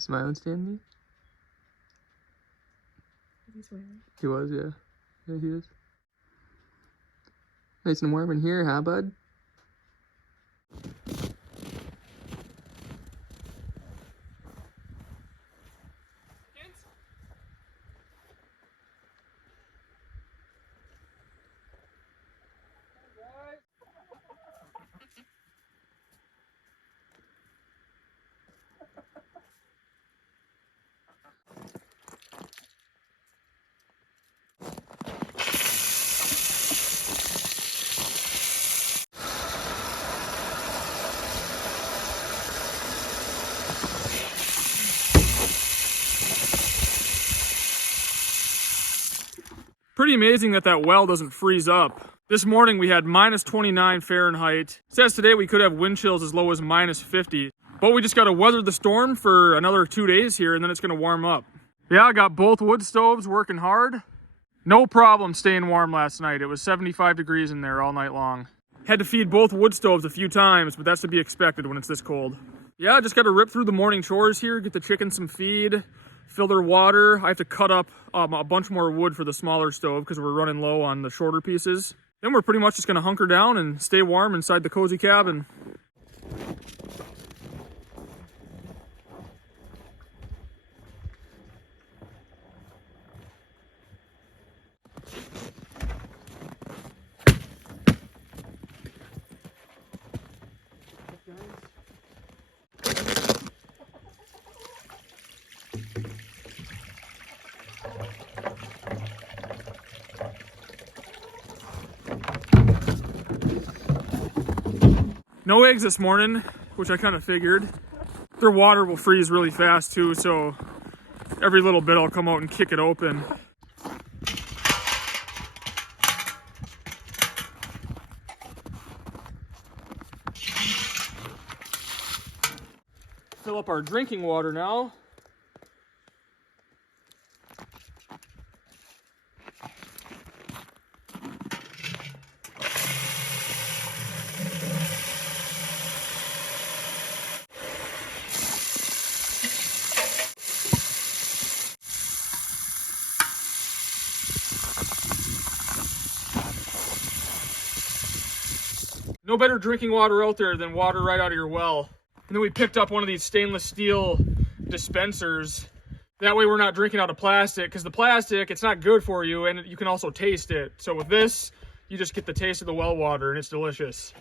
You smiling, Stanley? Is he smiling? He was, yeah. Yeah, he is. Nice and warm in here, huh, bud? Pretty amazing that that well doesn't freeze up. This morning we had minus 29 Fahrenheit. It says today we could have wind chills as low as minus 50. But we just got to weather the storm for another 2 days here and then it's going to warm up. Yeah, I got both wood stoves working hard. No problem staying warm last night. It was 75 degrees in there all night long. Had to feed both wood stoves a few times, but that's to be expected when it's this cold. Yeah, I just got to rip through the morning chores here, get the chickens some feed, fill their water. I have to cut up a bunch more wood for the smaller stove because we're running low on the shorter pieces. Then we're pretty much just going to hunker down and stay warm inside the cozy cabin. No eggs this morning, which I kind of figured. Their water will freeze really fast too, so every little bit I'll come out and kick it open. Fill up our drinking water now. No better drinking water out there than water right out of your well. And then we picked up one of these stainless steel dispensers. That way we're not drinking out of plastic, because the plastic, it's not good for you and you can also taste it. So with this, you just get the taste of the well water and it's delicious.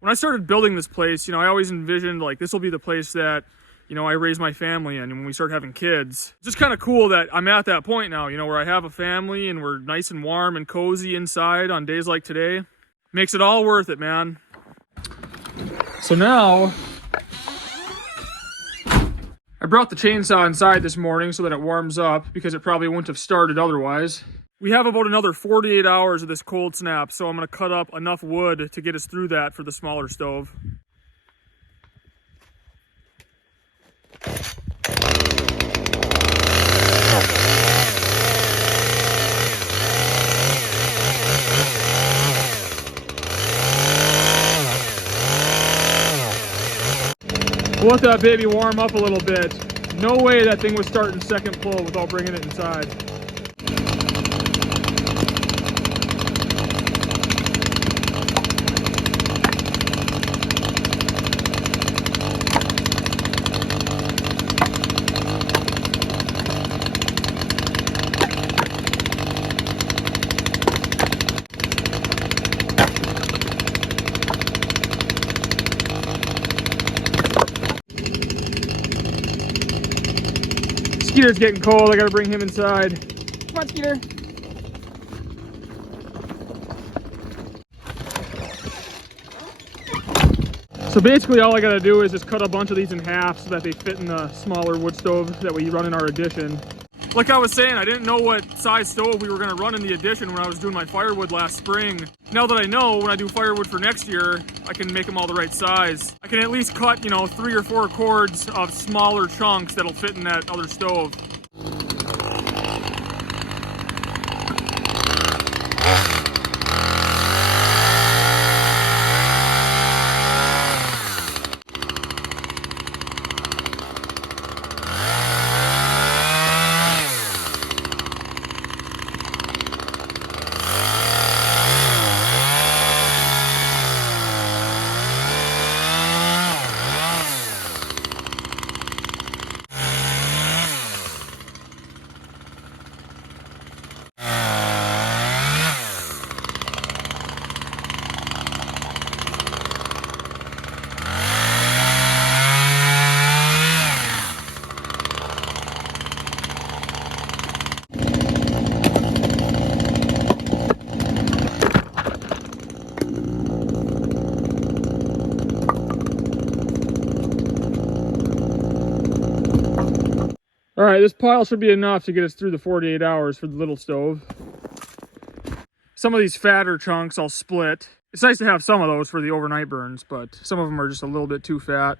When I started building this place, I always envisioned like this will be the place that I raise my family in, and when we start having kids. It's just kind of cool that I'm at that point now, where I have a family and we're nice and warm and cozy inside on days like today. Makes it all worth it, man. So now, I brought the chainsaw inside this morning so that it warms up, because it probably wouldn't have started otherwise. We have about another 48 hours of this cold snap, so I'm going to cut up enough wood to get us through that for the smaller stove. We'll let that baby warm up a little bit. No way that thing was starting second pull without bringing it inside. Skeeter's getting cold. I gotta bring him inside. Come on, Skeeter. So basically all I gotta do is just cut a bunch of these in half so that they fit in the smaller wood stove that we run in our addition. Like I was saying, I didn't know what size stove we were gonna run in the addition when I was doing my firewood last spring. Now that I know, when I do firewood for next year, I can make them all the right size. I can at least cut, 3 or 4 cords of smaller chunks that'll fit in that other stove. All right, this pile should be enough to get us through the 48 hours for the little stove. Some of these fatter chunks I'll split. It's nice to have some of those for the overnight burns, but some of them are just a little bit too fat.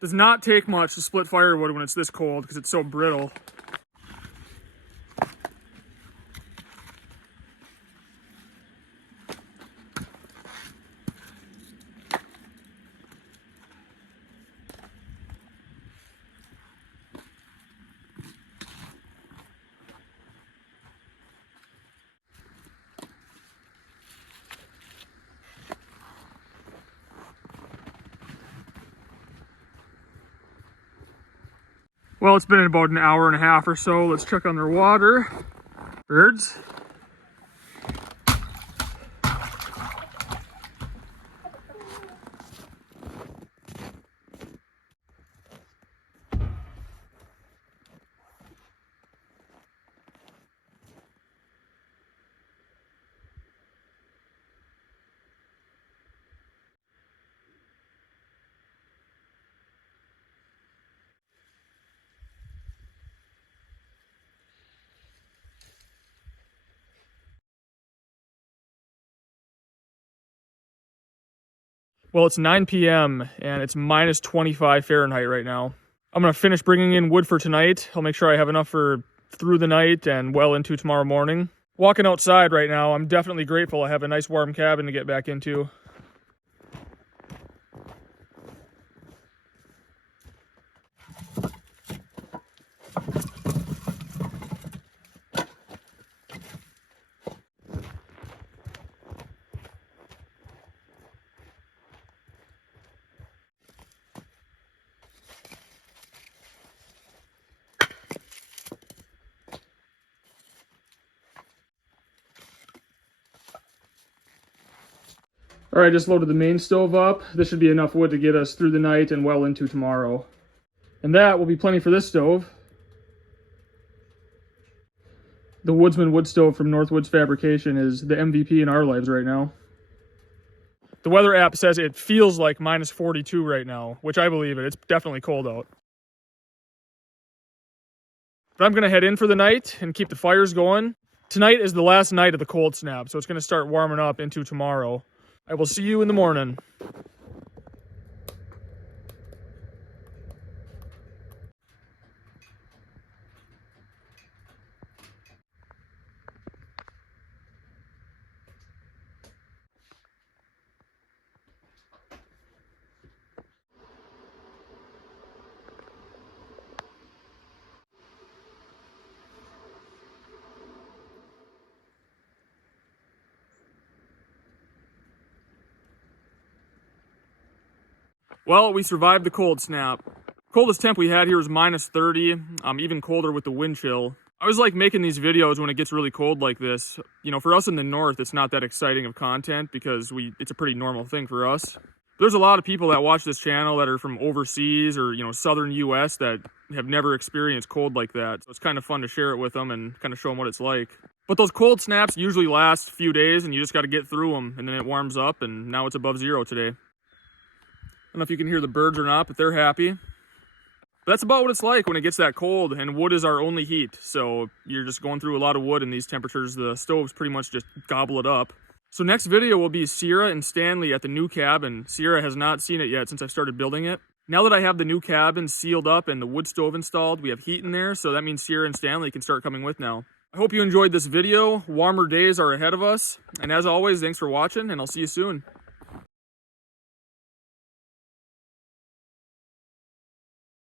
Does not take much to split firewood when it's this cold because it's so brittle. Well, it's been about an hour and a half or so. Let's check on their water. Birds. Well, it's 9 p.m. and it's minus 25 Fahrenheit right now. I'm gonna finish bringing in wood for tonight. I'll make sure I have enough for through the night and well into tomorrow morning. Walking outside right now, I'm definitely grateful I have a nice warm cabin to get back into. All right, just loaded the main stove up. This should be enough wood to get us through the night and well into tomorrow. And that will be plenty for this stove. The Woodsman wood stove from Northwoods Fabrication is the MVP in our lives right now. The weather app says it feels like minus 42 right now, which I believe it. It's definitely cold out. But I'm gonna head in for the night and keep the fires going. Tonight is the last night of the cold snap, so it's gonna start warming up into tomorrow. I will see you in the morning. Well, we survived the cold snap. Coldest temp we had here was minus 30, even colder with the wind chill. I always like making these videos when it gets really cold like this. You know, for us in the north, it's not that exciting of content because it's a pretty normal thing for us. There's a lot of people that watch this channel that are from overseas or, you know, southern US that have never experienced cold like that. So it's kind of fun to share it with them and kind of show them what it's like. But those cold snaps usually last a few days and you just got to get through them, and then it warms up, and now it's above zero today. I don't know if you can hear the birds or not, but they're happy. But that's about what it's like when it gets that cold, and wood is our only heat. So you're just going through a lot of wood in these temperatures. The stoves pretty much just gobble it up. So next video will be Sierra and Stanley at the new cabin. Sierra has not seen it yet since I've started building it. Now that I have the new cabin sealed up and the wood stove installed, we have heat in there, so that means Sierra and Stanley can start coming with now. I hope you enjoyed this video. Warmer days are ahead of us. And as always, thanks for watching, and I'll see you soon.